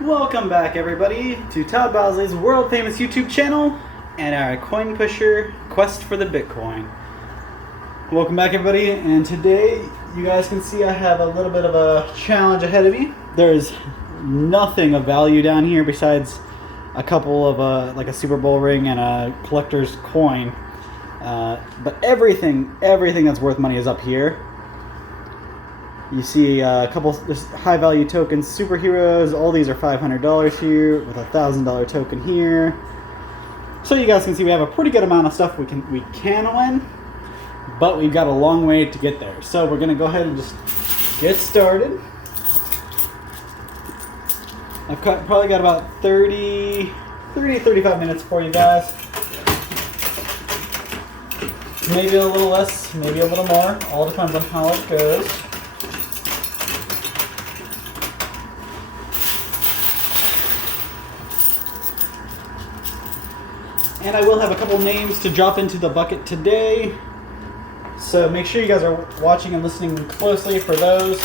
Welcome back, everybody, to Todd Bosley's world famous YouTube channel and our coin pusher quest for the Bitcoin. Welcome back, everybody, and today you guys can see I have a little bit of a challenge ahead of me. There's nothing of value down here besides a couple of like a Super Bowl ring and a collector's coin, but everything that's worth money is up here. You see a couple high value tokens, superheroes. All these are $500 here with a $1,000 token here. So you guys can see we have a pretty good amount of stuff we can win, but we've got a long way to get there. So we're gonna go ahead and just get started. I've probably got about 30 to 35 minutes for you guys. Maybe a little less, maybe a little more. All depends on how it goes. And I will have a couple names to drop into the bucket today. So make sure you guys are watching and listening closely for those.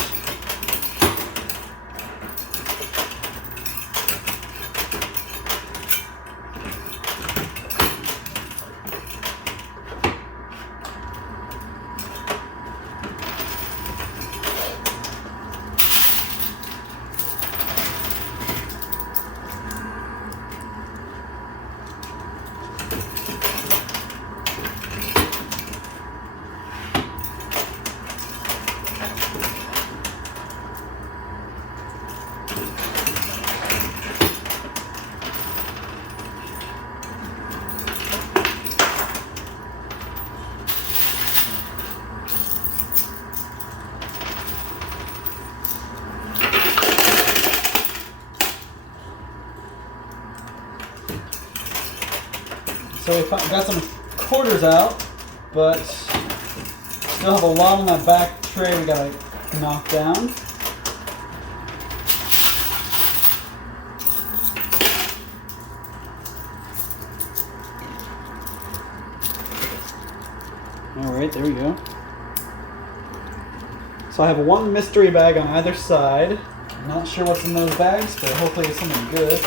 So we got some quarters out, but still have a lot on that back tray we gotta knock down. Alright, there we go. So I have one mystery bag on either side. I'm not sure what's in those bags, but hopefully it's something good.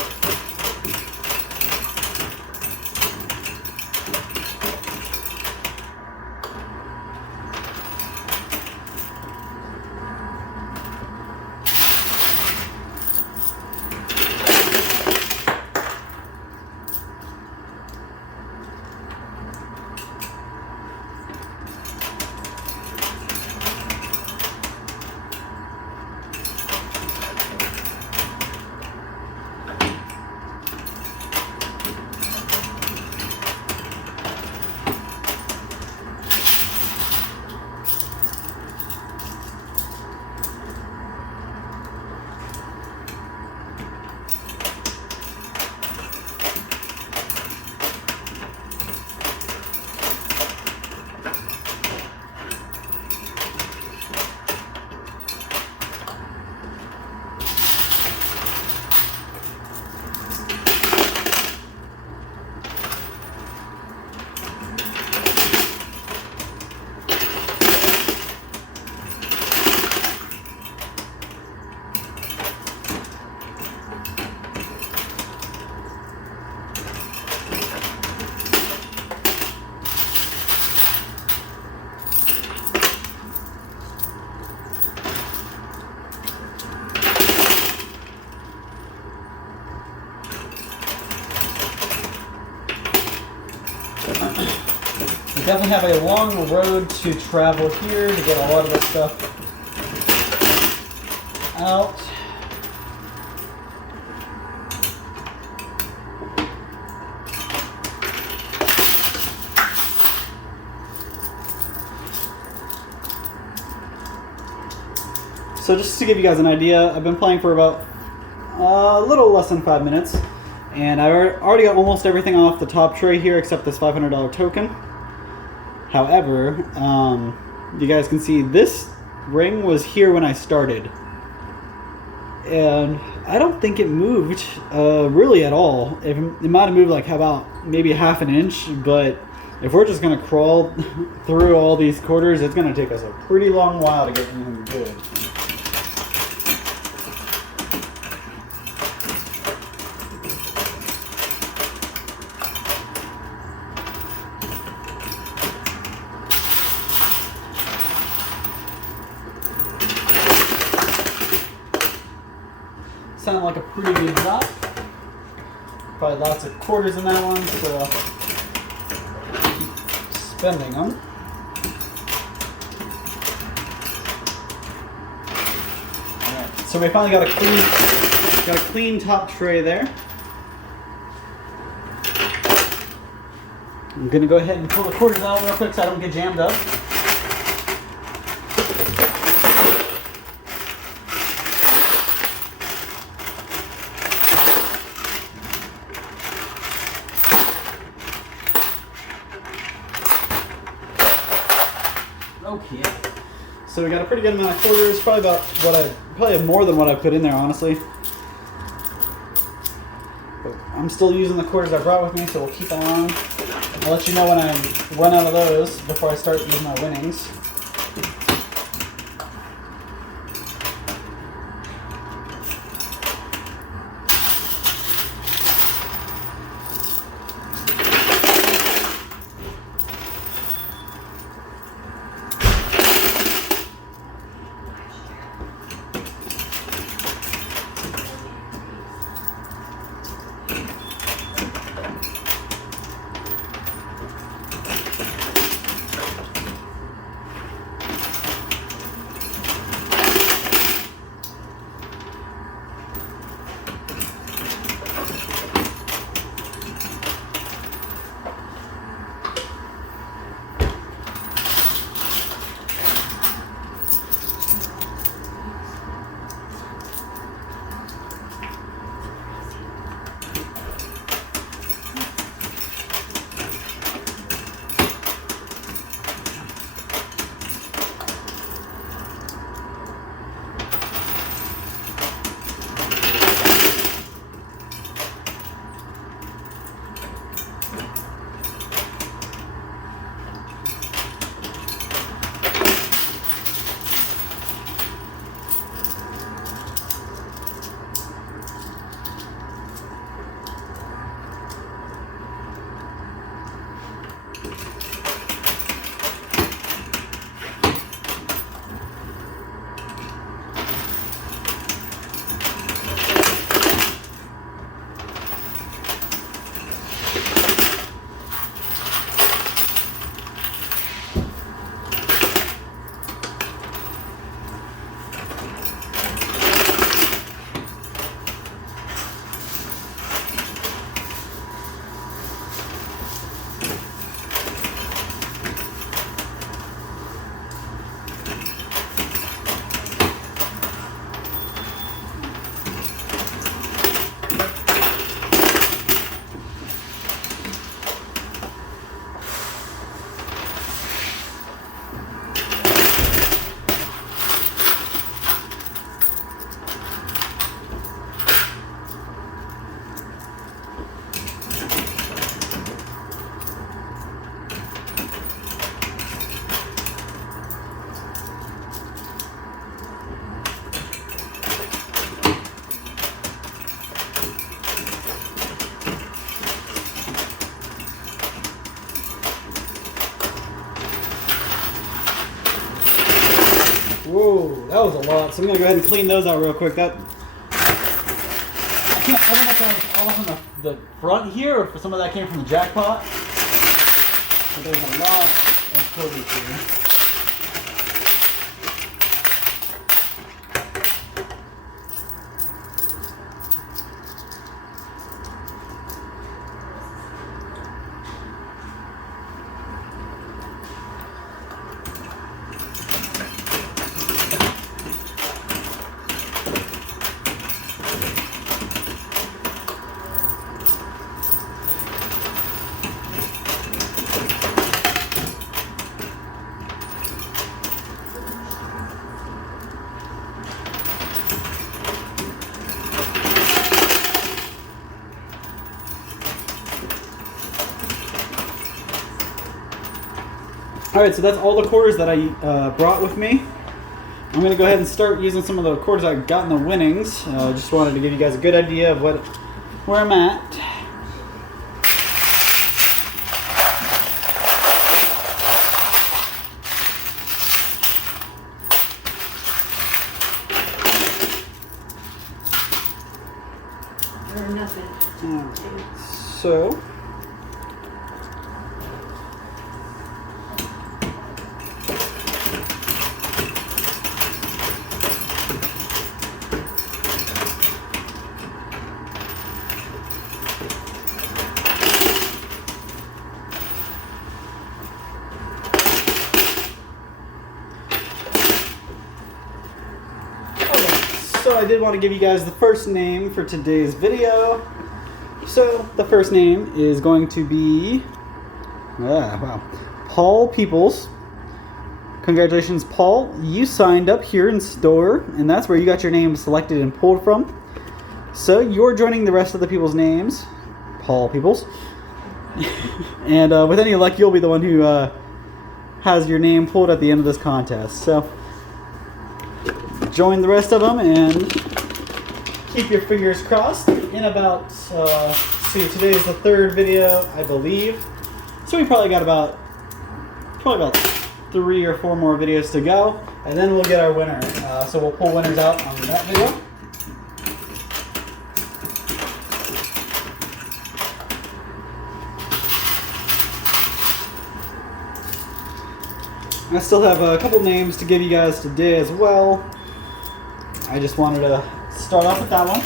We definitely have a long road to travel here to get a lot of this stuff out. So just to give you guys an idea, I've been playing for about a little less than 5 minutes, and I already got almost everything off the top tray here except this $500 token. However, you guys can see this ring was here when I started, and I don't think it moved really at all. It might have moved like about maybe half an inch, but if we're just going to crawl through all these quarters, it's going to take us a pretty long while to get anything good. sounded like a pretty good drop. Probably lots of quarters in that one, so keep spending them. Alright, so we finally got a clean top tray there. I'm gonna go ahead and pull the quarters out real quick so I don't get jammed up. Okay, so we got a pretty good amount of quarters, probably more than what I put in there, honestly. But I'm still using the quarters I brought with me, so we'll keep it on. I'll let you know when I run out of those before I start using my winnings. Whoa, that was a lot. So I'm gonna go ahead and clean those out real quick. I don't know if that was all from the front here, or if some of that came from the jackpot. But there's a lot of produce here. Alright, so that's all the quarters that I brought with me. I'm going to go ahead and start using some of the quarters I got in the winnings. Just wanted to give you guys a good idea of where I'm at. Or nothing. So. So I did want to give you guys the first name for today's video. So the first name is going to be, Paul Peoples. Congratulations, Paul. You signed up here in store, and that's where you got your name selected and pulled from. So you're joining the rest of the people's names, Paul Peoples. And with any luck, you'll be the one who has your name pulled at the end of this contest. So join the rest of them and keep your fingers crossed. In about, today is the third video, I believe. So we probably got about 3 or 4 more videos to go, and then we'll get our winner. So we'll pull winners out on that video. I still have a couple names to give you guys today as well. I just wanted to start off with that one.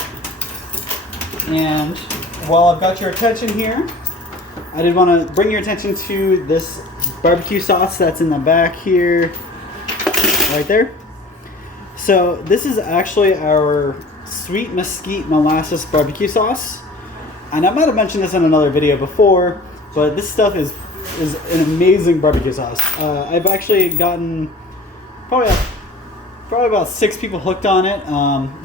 And while I've got your attention here, I did want to bring your attention to this barbecue sauce that's in the back here, right there. So this is actually our sweet mesquite molasses barbecue sauce. And I might have mentioned this in another video before, but this stuff is an amazing barbecue sauce. I've actually gotten probably about 6 people hooked on it,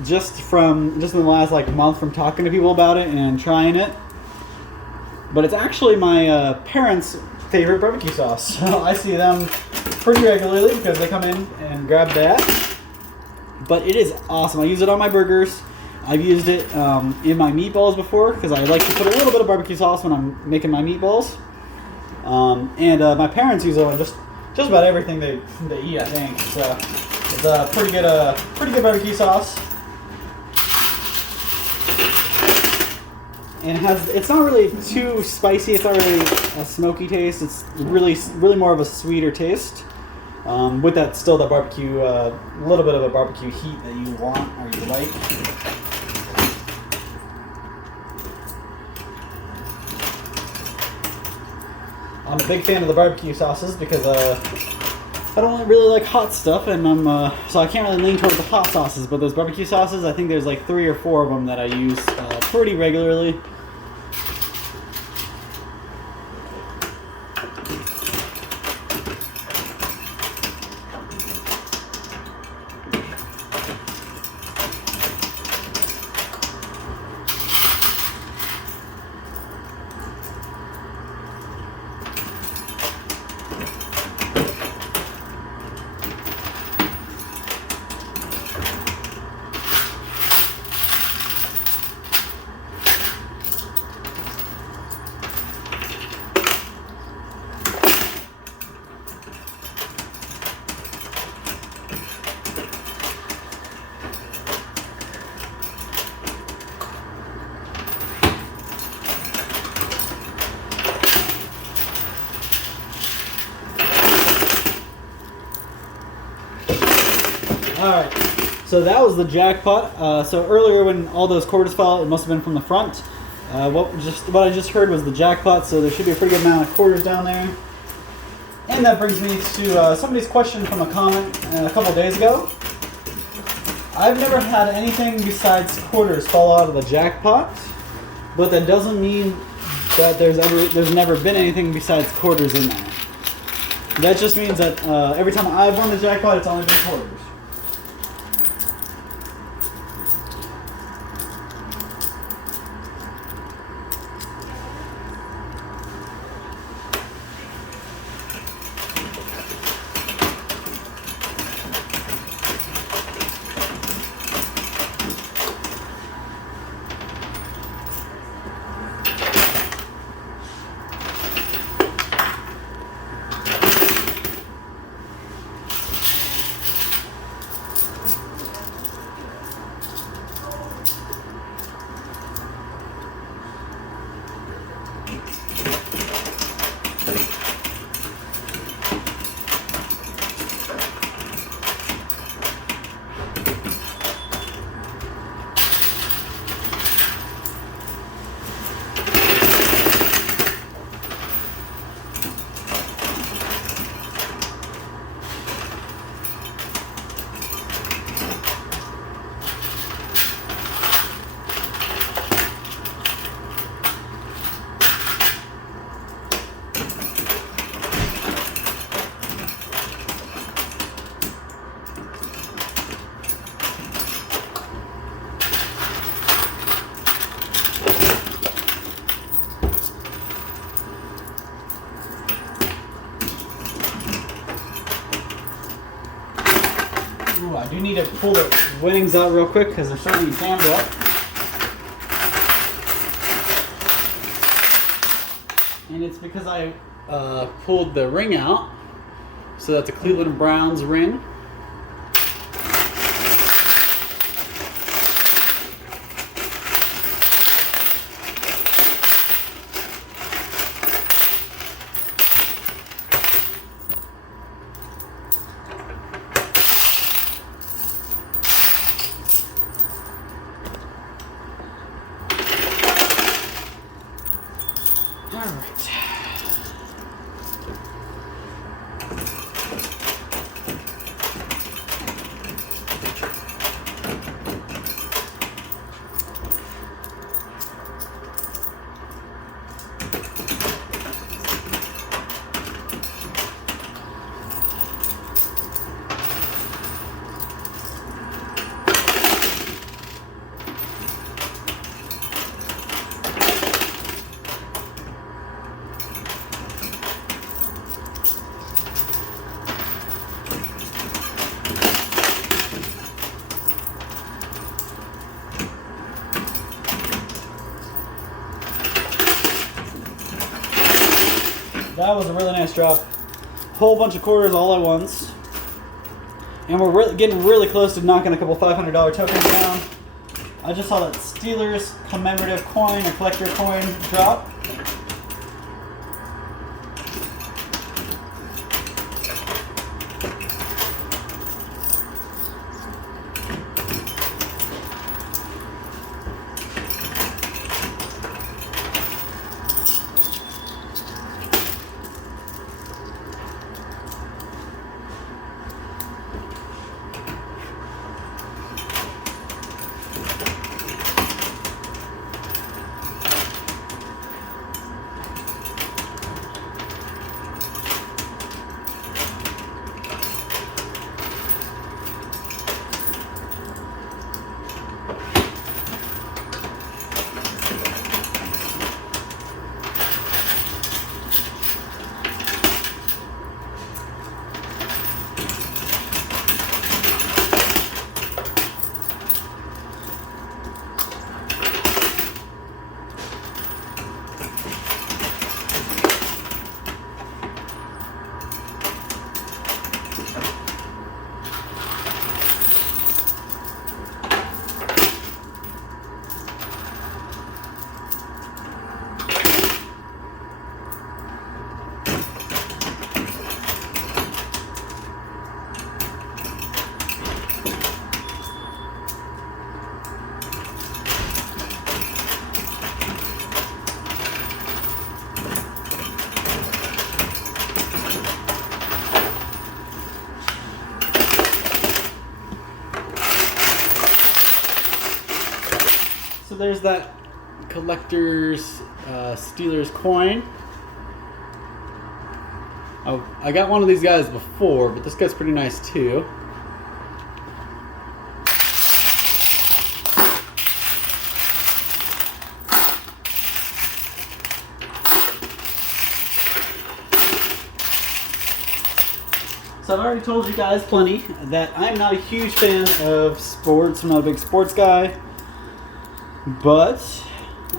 just in the last month from talking to people about it and trying it. But it's actually my parents' favorite barbecue sauce. So I see them pretty regularly because they come in and grab that. But it is awesome. I use it on my burgers. I've used it in my meatballs before because I like to put a little bit of barbecue sauce when I'm making my meatballs. And my parents use it on just about everything they eat, I think. So it's a pretty good barbecue sauce. And it's not really too spicy. It's not really a smoky taste. It's really more of a sweeter taste. With that, still the barbecue, a little bit of a barbecue heat that you want or you like. I'm a big fan of the barbecue sauces because I don't really like hot stuff, and so I can't really lean towards the hot sauces. But those barbecue sauces, I think there's 3 or 4 of them that I use pretty regularly. Alright, so that was the jackpot. So earlier when all those quarters fell, it must have been from the front. What I just heard was the jackpot, so there should be a pretty good amount of quarters down there. And that brings me to somebody's question from a comment a couple days ago. I've never had anything besides quarters fall out of the jackpot, but that doesn't mean that there's never been anything besides quarters in there. That just means that every time I've won the jackpot, it's only been quarters. need to pull the winnings out real quick because they're starting to jammed up. And it's because I pulled the ring out. So that's a Cleveland Browns ring. All right. That was a really nice drop. Whole bunch of quarters all at once. And we're getting really close to knocking a couple $500 tokens down. I just saw that Steelers commemorative coin, a collector coin, drop. So there's that collector's Steelers coin. Oh, I got one of these guys before, but this guy's pretty nice too. So I've already told you guys plenty that I'm not a huge fan of sports. I'm not a big sports guy. But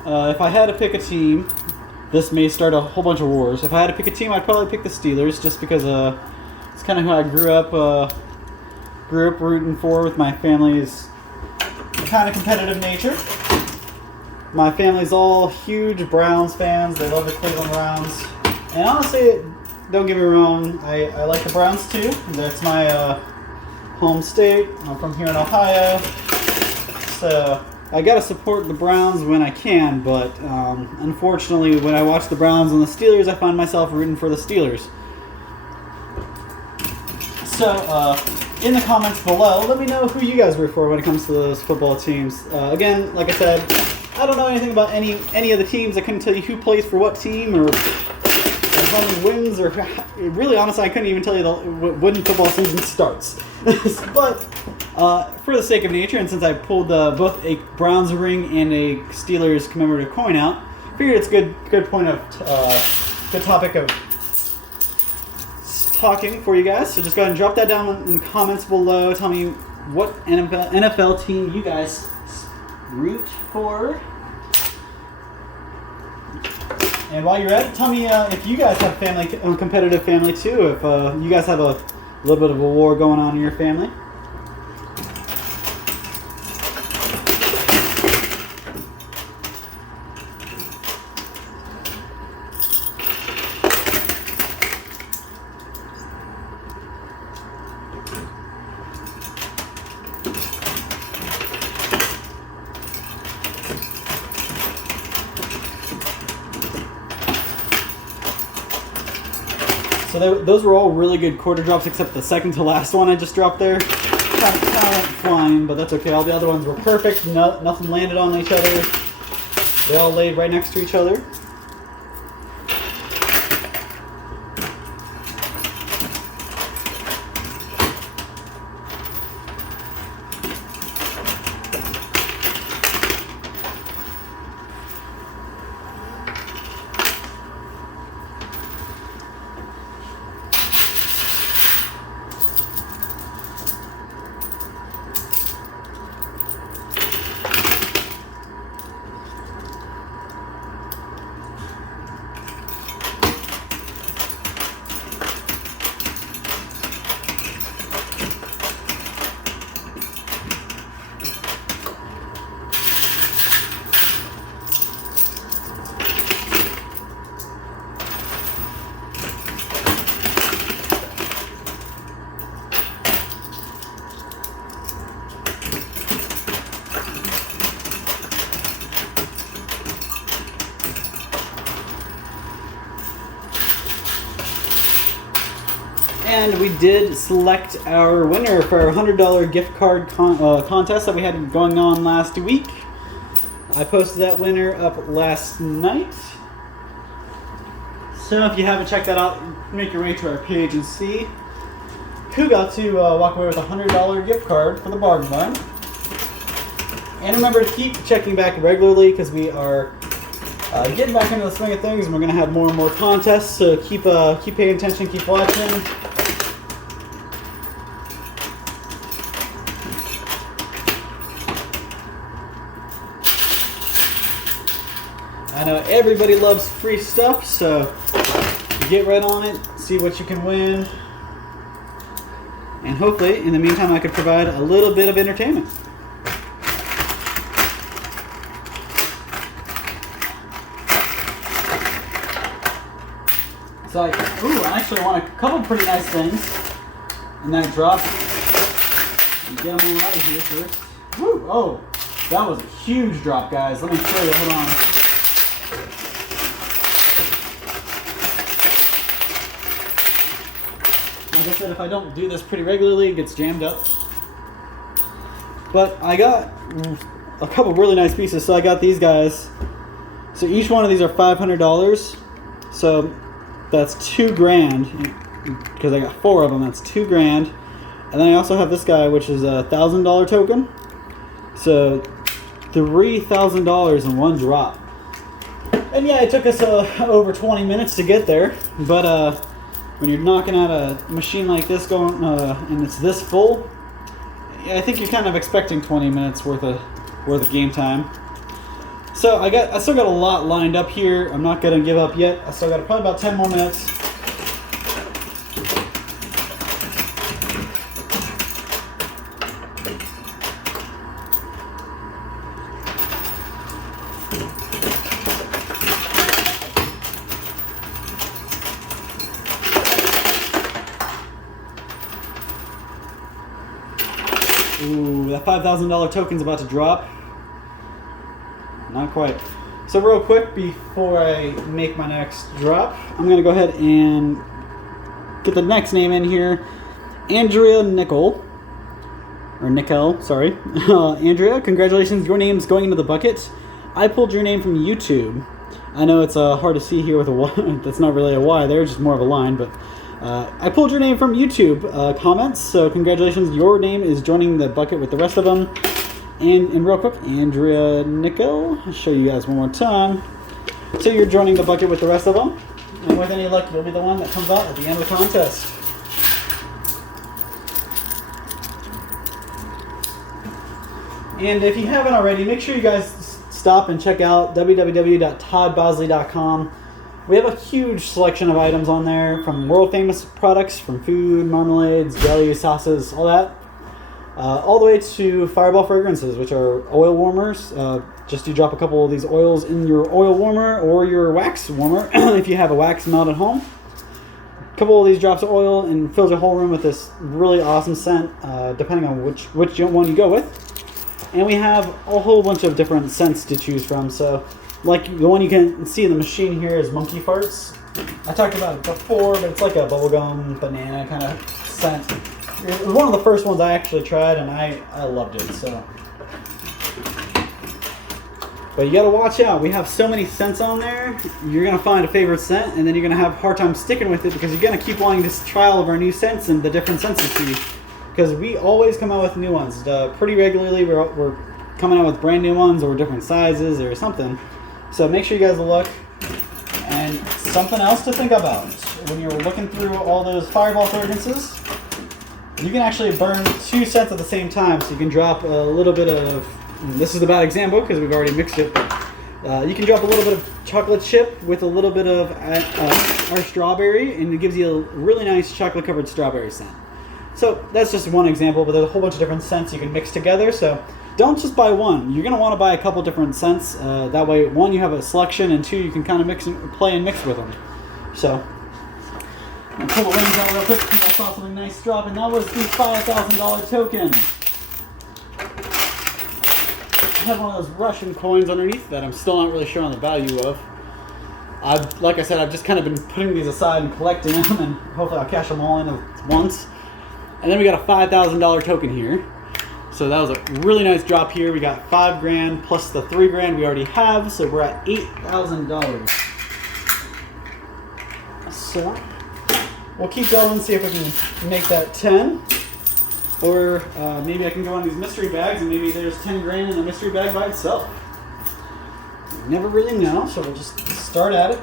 if I had to pick a team, this may start a whole bunch of wars. If I had to pick a team, I'd probably pick the Steelers, just because it's kind of who I grew up rooting for, with my family's kind of competitive nature. My family's all huge Browns fans. They love the Cleveland Browns. And honestly, don't get me wrong, I like the Browns too. That's my home state. I'm from here in Ohio. So I gotta support the Browns when I can, but unfortunately, when I watch the Browns and the Steelers, I find myself rooting for the Steelers. So, in the comments below, let me know who you guys root for when it comes to those football teams. Again, like I said, I don't know anything about any of the teams. I couldn't tell you who plays for what team or how many wins, or really, honestly, I couldn't even tell you when football season starts. But for the sake of nature, and since I pulled both a Browns ring and a Steelers commemorative coin out, I figured it's a good point of good topic of talking for you guys. So just go ahead and drop that down in the comments below. Tell me what NFL team you guys root for. And while you're at it, tell me if you guys have competitive family too. If you guys have a little bit of a war going on in your family. So those were all really good quarter drops, except the second to last one I just dropped there. Kind of went flying, but that's okay. All the other ones were perfect. Nothing landed on each other. They all laid right next to each other. And we did select our winner for our $100 gift card contest that we had going on last week. I posted that winner up last night. So if you haven't checked that out, make your way to our page and see who got to walk away with a $100 gift card for the bargain barn. And remember to keep checking back regularly because we are getting back into the swing of things, and we're going to have more and more contests. So keep paying attention, keep watching. I know everybody loves free stuff, so get right on it, see what you can win, and hopefully, in the meantime, I could provide a little bit of entertainment. So I actually want a couple pretty nice things in that drop. Get them all right here first. Woo! Oh, that was a huge drop, guys. Let me show you. Hold on. Like I said, if I don't do this pretty regularly, it gets jammed up. But I got a couple really nice pieces. So I got these guys. So each one of these are $500. So that's $2,000 because I got 4 of them. That's $2,000. And then I also have this guy, which is a $1,000 token. So $3,000 in one drop. And yeah, it took us over 20 minutes to get there. But when you're knocking out a machine like this going and it's this full, yeah, I think you're kind of expecting 20 minutes worth of game time. So I still got a lot lined up here. I'm not gonna give up yet. I still got probably about 10 more minutes. Ooh, that $5,000 token's about to drop. Not quite. So real quick, before I make my next drop, I'm going to go ahead and get the next name in here. Andrea Nickel. Or Nickel, sorry. Andrea, congratulations. Your name's going into the bucket. I pulled your name from YouTube. I know it's hard to see here with a Y. That's not really a Y there, just more of a line, but I pulled your name from YouTube comments, so congratulations. Your name is joining the bucket with the rest of them. And real quick, Andrea Nickel, I'll show you guys one more time. So you're joining the bucket with the rest of them. And with any luck, you'll be the one that comes out at the end of the contest. And if you haven't already, make sure you guys stop and check out www.toddbosley.com. We have a huge selection of items on there, from world famous products, from food, marmalades, jellies, sauces, all that, all the way to Fireball fragrances, which are oil warmers. Just you drop a couple of these oils in your oil warmer or your wax warmer if you have a wax melt at home. A couple of these drops of oil and fills your whole room with this really awesome scent, depending on which one you go with. And we have a whole bunch of different scents to choose from. So, like the one you can see in the machine here is Monkey Farts. I talked about it before, but it's like a bubblegum banana kind of scent. It was one of the first ones I actually tried, and I loved it. So, but you gotta watch out. We have so many scents on there. You're gonna find a favorite scent, and then you're gonna have a hard time sticking with it because you're gonna keep wanting to try all of our new scents and the different scents you see. Because we always come out with new ones. Pretty regularly, we're coming out with brand new ones or different sizes or something. So make sure you guys look. And something else to think about when you're looking through all those Fireball fragrances, you can actually burn 2 scents at the same time. So you can drop a little bit of, this is the bad example because we've already mixed it. You can drop a little bit of chocolate chip with a little bit of our strawberry, and it gives you a really nice chocolate covered strawberry scent. So that's just one example, but there's a whole bunch of different scents you can mix together. So don't just buy one. You're going to want to buy a couple different scents. That way, 1, you have a selection, and 2, you can kind of play and mix with them. So I'll pull the rings out real quick because I saw something nice drop, and that was the $5,000 token. I have one of those Russian coins underneath that I'm still not really sure on the value of. Like I said, I've just kind of been putting these aside and collecting them, and hopefully I'll cash them all in at once. And then we got a $5,000 token here. So that was a really nice drop here. We got $5,000 plus the $3,000 we already have, so we're at $8,000. So we'll keep going, see if we can make that 10. Or maybe I can go on these mystery bags and maybe there's $10,000 in the mystery bag by itself. You never really know, so we'll just start at it.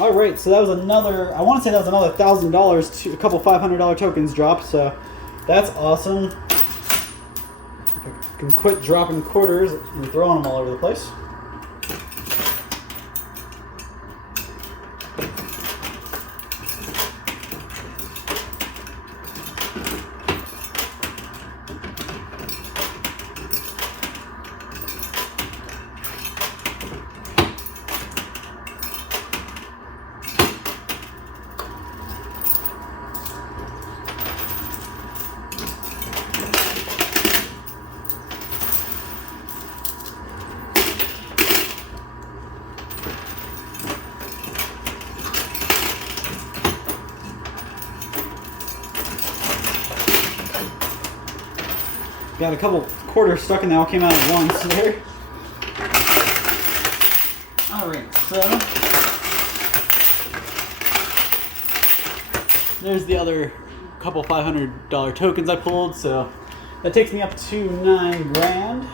All right, so that was another, I want to say that was another $1,000, to a couple $500 tokens dropped, so that's awesome. If I can quit dropping quarters and throwing them all over the place. Got a couple quarters stuck and they all came out at once there. Alright, so there's the other couple $500 tokens I pulled, so that takes me up to $9,000.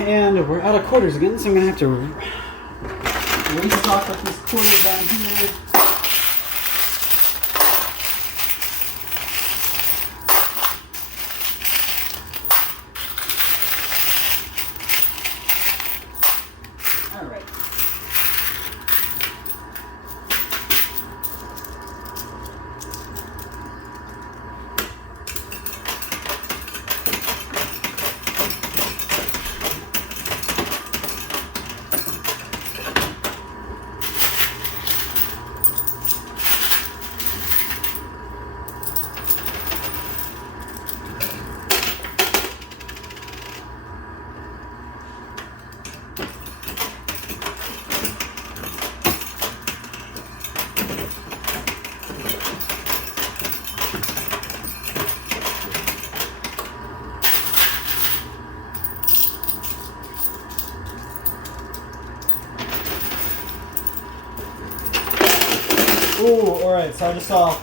And we're out of quarters again, so I'm gonna have to restock up these quarters down here. All right. Ooh, alright, so I just saw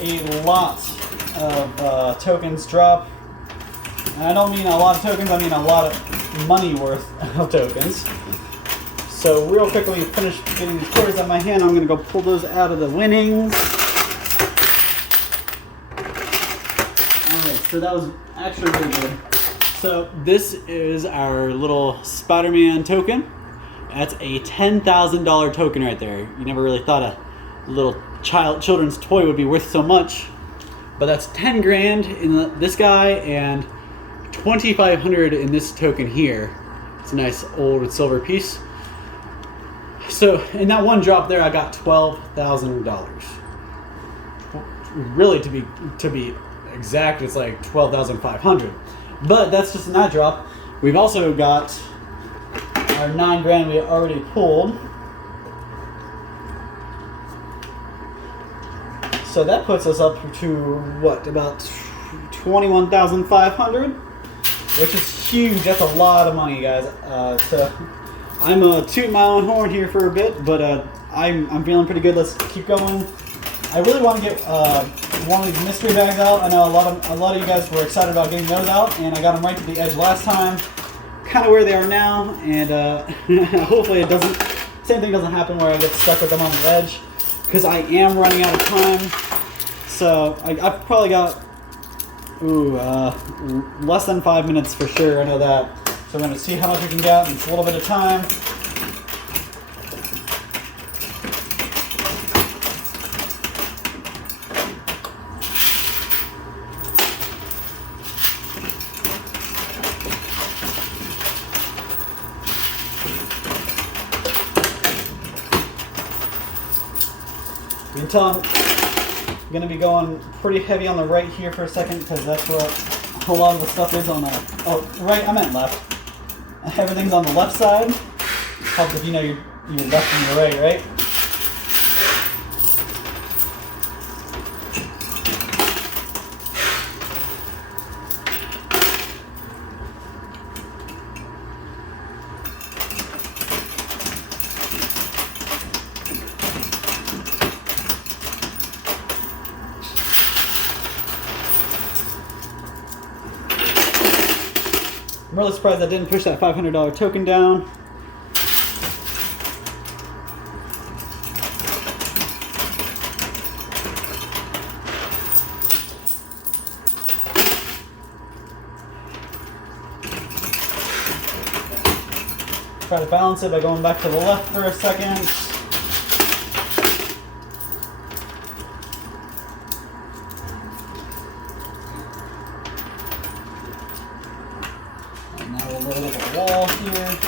a lot of tokens drop. And I don't mean a lot of tokens, I mean a lot of money worth of tokens. So real quickly, finish getting these quarters out of my hand. I'm going to go pull those out of the winnings. Alright, so that was actually really good. So this is our little Spider-Man token. That's a $10,000 token right there. You never really thought a little children's toy would be worth so much. But that's 10 grand in this guy and 2,500 in this token here. It's a nice old silver piece. So in that one drop there, I got $12,000. Really, to be exact, it's like 12,500. But that's just in that drop. We've also got our 9 grand we already pulled. So that puts us up to what, about 21,500, which is huge. That's a lot of money, guys. So I'm tooting my own horn here for a bit, but I'm feeling pretty good. Let's keep going. I really want to get one of these mystery bags out. I know a lot of you guys were excited about getting those out, and I got them right to the edge last time. Kind of where they are now, and hopefully same thing doesn't happen where I get stuck with them on the edge, because I am running out of time. So I've probably got less than 5 minutes for sure. I know that. So I'm going to see how much we can get in a little bit of time. You can tell I'm going to be going pretty heavy on the right here for a second, because that's where a lot of the stuff is on the... Oh, right, I meant left. Everything's on the left side. Helps if you know your left and your right, right? I'm really surprised I didn't push that $500 token down. Try to balance it by going back to the left for a second. And now we'll load up a wall here.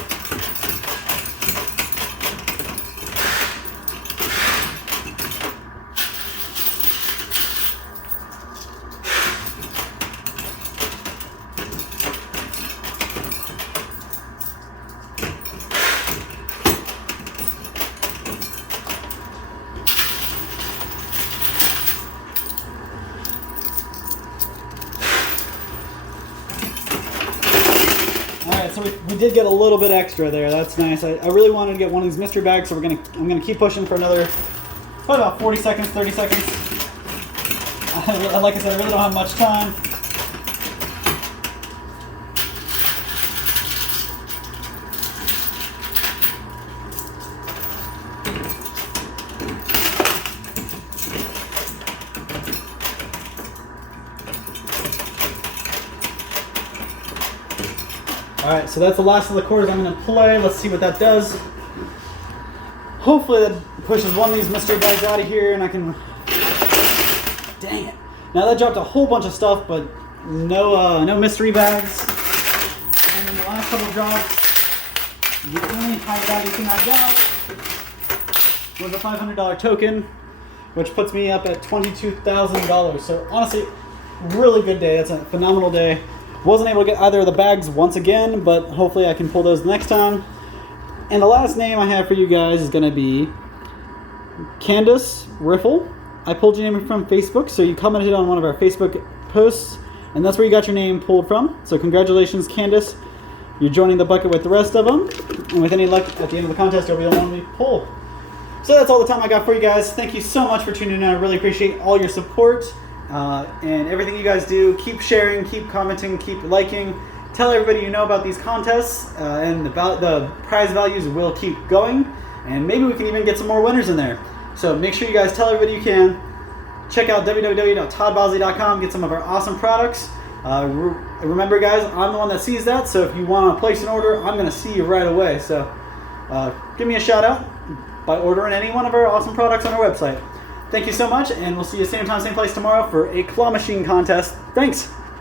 So we did get a little bit extra there. That's nice. I really wanted to get one of these mystery bags, so I'm gonna keep pushing for another probably about 40 seconds, 30 seconds. Like I said, I really don't have much time. Alright, so that's the last of the quarters I'm going to play. Let's see what that does. Hopefully that pushes one of these mystery bags out of here and I can... Dang it. Now that dropped a whole bunch of stuff, but no mystery bags. And then the last couple drops, the only high value thing I got was a $500 token, which puts me up at $22,000. So honestly, really good day. That's a phenomenal day. Wasn't able to get either of the bags once again, but hopefully I can pull those next time. And the last name I have for you guys is going to be Candace Riffle. I pulled your name from Facebook, so you commented on one of our Facebook posts, and that's where you got your name pulled from. So congratulations, Candace. You're joining the bucket with the rest of them. And with any luck, at the end of the contest, you'll be the one we pull. So that's all the time I got for you guys. Thank you so much for tuning in. I really appreciate all your support and everything you guys do. Keep sharing, keep commenting, keep liking. Tell everybody you know about these contests, and the prize values will keep going. And maybe we can even get some more winners in there. So make sure you guys tell everybody you can. Check out www.toddbosley.com. Get some of our awesome products. Remember, guys, I'm the one that sees that. So if you want to place an order, I'm going to see you right away. So give me a shout out by ordering any one of our awesome products on our website. Thank you so much, and we'll see you same time, same place tomorrow for a claw machine contest. Thanks.